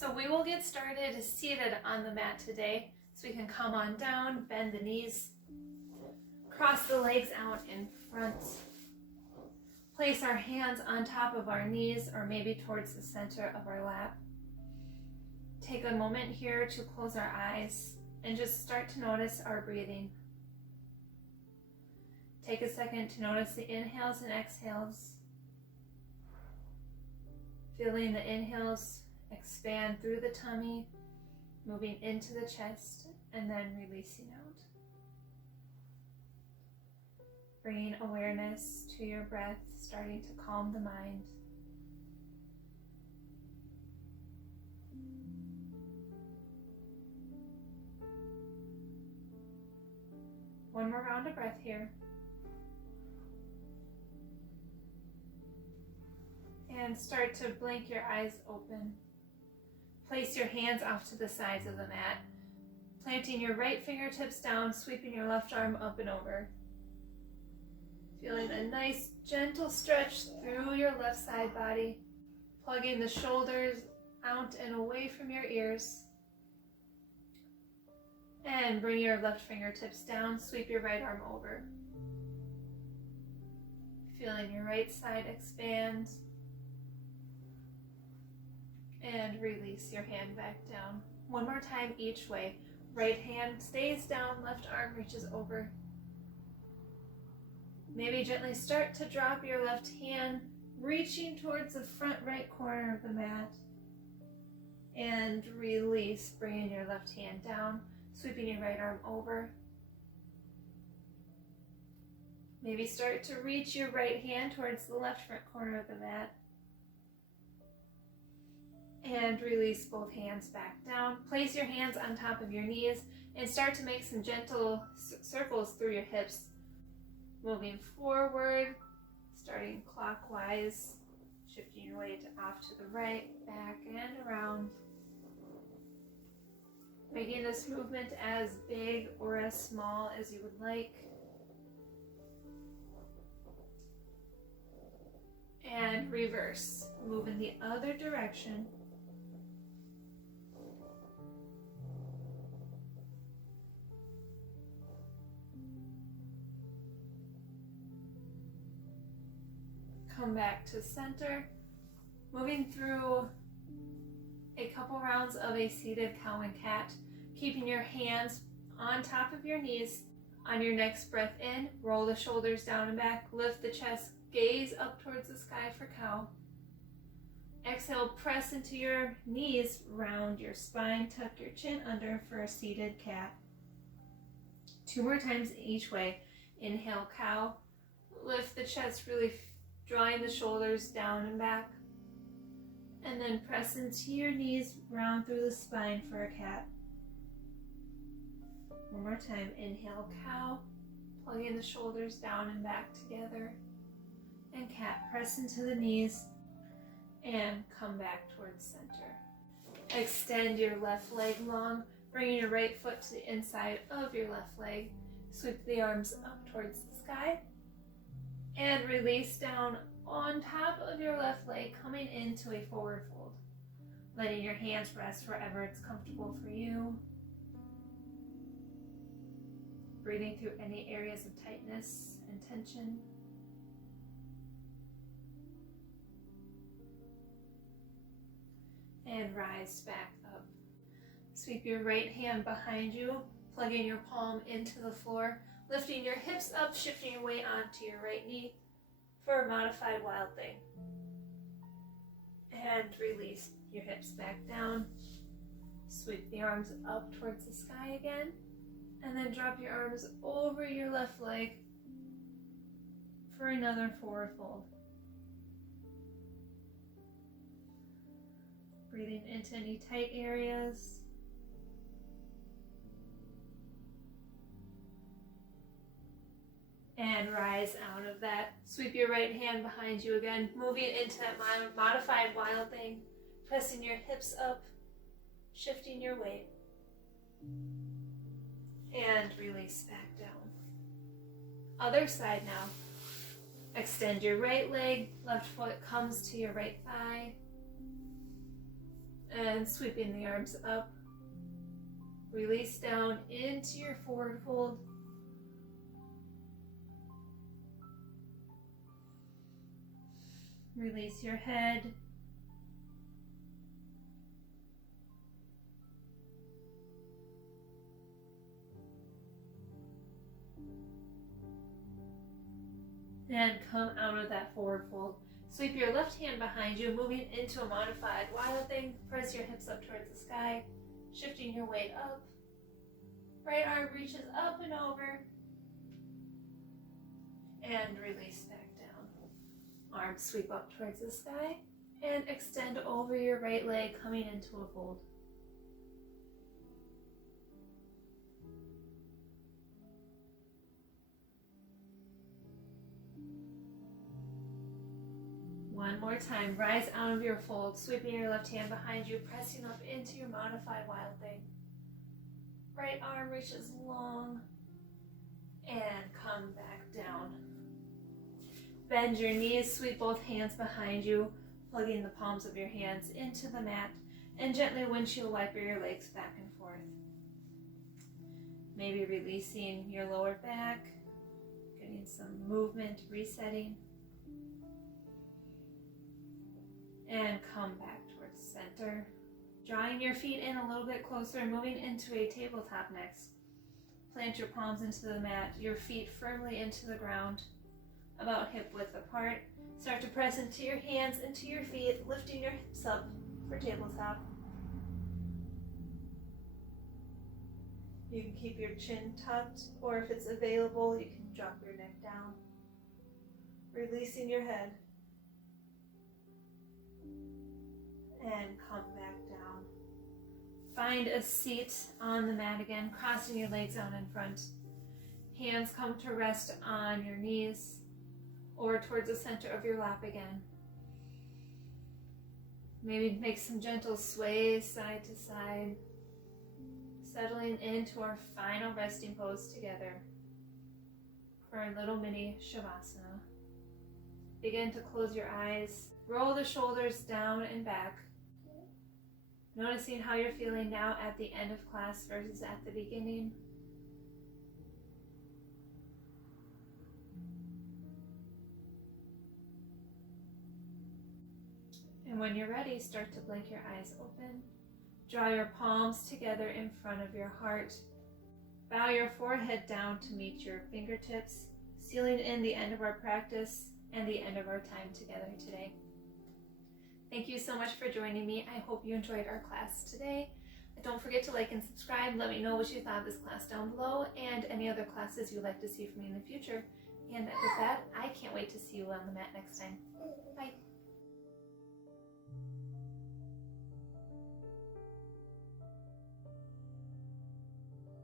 So we will get started seated on the mat today. So we can come on down, bend the knees, cross the legs out in front. Place our hands on top of our knees or maybe towards the center of our lap. Take a moment here to close our eyes and just start to notice our breathing. Take a second to notice the inhales and exhales. Feeling the inhales expand through the tummy, moving into the chest, and then releasing out. Bringing awareness to your breath, starting to calm the mind. One more round of breath here. And start to blink your eyes open. Place your hands off to the sides of the mat, planting your right fingertips down, sweeping your left arm up and over. Feeling a nice gentle stretch through your left side body, plugging the shoulders out and away from your ears. And bring your left fingertips down, sweep your right arm over. Feeling your right side expand. And release your hand back down. One more time each way. Right hand stays down, left arm reaches over. Maybe gently start to drop your left hand, reaching towards the front right corner of the mat. And release, bringing your left hand down, sweeping your right arm over. Maybe start to reach your right hand towards the left front corner of the mat. And release both hands back down. Place your hands on top of your knees and start to make some gentle circles through your hips. Moving forward, starting clockwise, shifting your weight off to the right, back and around. Making this movement as big or as small as you would like. And reverse, move in the other direction. Come back to center, moving through a couple rounds of a seated cow and cat, keeping your hands on top of your knees. On your next breath in, roll the shoulders down and back, lift the chest, gaze up towards the sky for cow. Exhale, press into your knees, round your spine, tuck your chin under for a seated cat. 2 more times each way. Inhale, cow, lift the chest, really drawing the shoulders down and back. And then press into your knees, round through the spine for a cat. One more time. Inhale, cow, plugging the shoulders down and back together. And cat, press into the knees and come back towards center. Extend your left leg long, bringing your right foot to the inside of your left leg. Sweep the arms up towards the sky. And release down on top of your left leg, coming into a forward fold. Letting your hands rest wherever it's comfortable for you. Breathing through any areas of tightness and tension. And rise back up. Sweep your right hand behind you, plugging your palm into the floor. Lifting your hips up, shifting your weight onto your right knee for a modified wild thing. And release your hips back down. Sweep the arms up towards the sky again. And then drop your arms over your left leg for another forward fold. Breathing into any tight areas. And rise out of that. Sweep your right hand behind you again, moving into that modified wild thing. Pressing your hips up, shifting your weight. And release back down. Other side now. Extend your right leg, left foot comes to your right thigh. And sweeping the arms up. Release down into your forward fold. Release your head. And come out of that forward fold. Sweep your left hand behind you, moving into a modified wild thing. Press your hips up towards the sky, shifting your weight up. Right arm reaches up and over. And release back down. Arms sweep up towards the sky and extend over your right leg, coming into a fold. One more time, rise out of your fold, sweeping your left hand behind you, pressing up into your modified wild thing. Right arm reaches long and come back down. Bend your knees, sweep both hands behind you, plugging the palms of your hands into the mat, and gently windshield wiper your legs back and forth. Maybe releasing your lower back, getting some movement, resetting. And come back towards center. Drawing your feet in a little bit closer, moving into a tabletop next. Plant your palms into the mat, your feet firmly into the ground, about hip width apart. Start to press into your hands, into your feet, lifting your hips up for tabletop. You can keep your chin tucked, or if it's available, you can drop your neck down. Releasing your head. And come back down. Find a seat on the mat again, crossing your legs out in front. Hands come to rest on your knees or towards the center of your lap again. Maybe make some gentle sways side to side, settling into our final resting pose together for our little mini Shavasana. Begin to close your eyes, roll the shoulders down and back. Noticing how you're feeling now at the end of class versus at the beginning. And when you're ready, start to blink your eyes open. Draw your palms together in front of your heart. Bow your forehead down to meet your fingertips, sealing in the end of our practice and the end of our time together today. Thank you so much for joining me. I hope you enjoyed our class today. Don't forget to like and subscribe. Let me know what you thought of this class down below and any other classes you'd like to see from me in the future. And with that, I can't wait to see you on the mat next time. Bye.